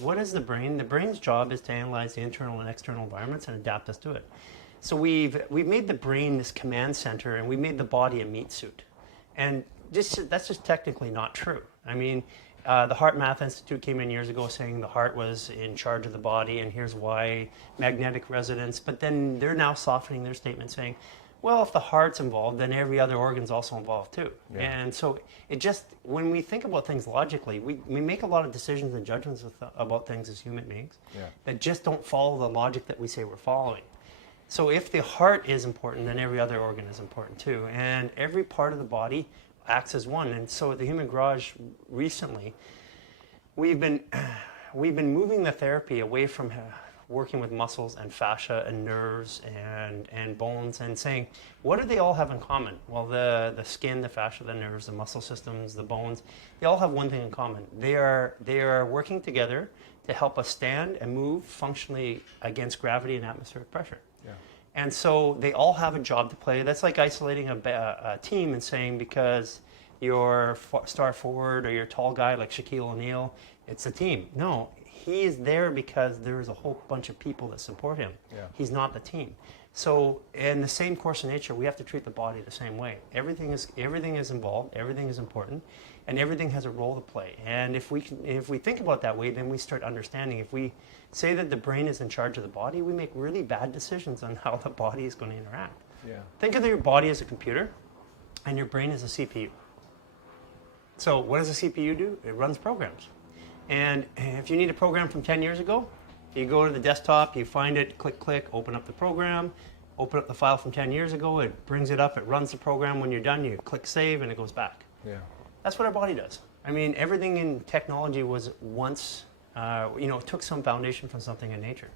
What is the brain? The brain's job is to analyze the internal and external environments and adapt us to it. So we've made the brain this command center, and we made the body a meat suit. And that's just technically not true. I mean, the Heart Math Institute came in years ago saying the heart was in charge of the body, and here's why, magnetic resonance. But then they're now softening their statement saying, well, if the heart's involved, then every other organ's also involved too. Yeah. And so it just, when we think about things logically, we make a lot of decisions and judgments about things as human beings that just don't follow the logic that we say we're following. So if the heart is important, then every other organ is important too. And every part of the body acts as one. And so at the Human Garage recently, we've been moving the therapy away from working with muscles and fascia and nerves and bones and saying, what do they all have in common? Well, the skin, the fascia, the nerves, the muscle systems, the bones, they all have one thing in common. They are working together to help us stand and move functionally against gravity and atmospheric pressure. Yeah. And so they all have a job to play. That's like isolating a team and saying because you're star forward or you're a tall guy like Shaquille O'Neal, it's a team. No. He is there because there's a whole bunch of people that support him. Yeah. He's not the team. So in the same course of nature, we have to treat the body the same way. Everything is involved, everything is important, and everything has a role to play. And if we think about it that way, then we start understanding. If we say that the brain is in charge of the body, we make really bad decisions on how the body is going to interact. Yeah. Think of your body as a computer, and your brain as a CPU. So what does a CPU do? It runs programs. And if you need a program from 10 years ago, you go to the desktop, you find it, click, click, open up the program, open up the file from 10 years ago, it brings it up, it runs the program. When you're done, you click save, and it goes back. Yeah. That's what our body does. I mean, everything in technology was once, it took some foundation from something in nature.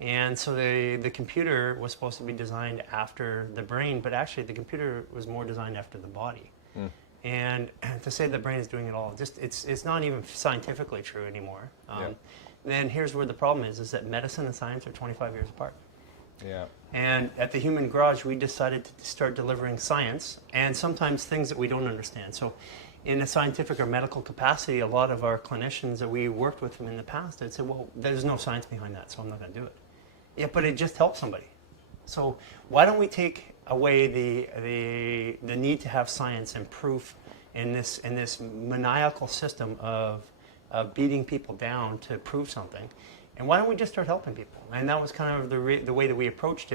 And so the computer was supposed to be designed after the brain, but actually the computer was more designed after the body. Mm. And to say the brain is doing it all, it's not even scientifically true anymore. Then here's where the problem is that medicine and science are 25 years apart. Yeah. And at the Human Garage, we decided to start delivering science and sometimes things that we don't understand. So in a scientific or medical capacity, a lot of our clinicians that we worked with them in the past, they'd say, well, there's no science behind that, so I'm not going to do it. Yeah, but it just helps somebody. So why don't we take away the need to have science and proof in this maniacal system of beating people down to prove something, and why don't we just start helping people? And that was kind of the way that we approached it.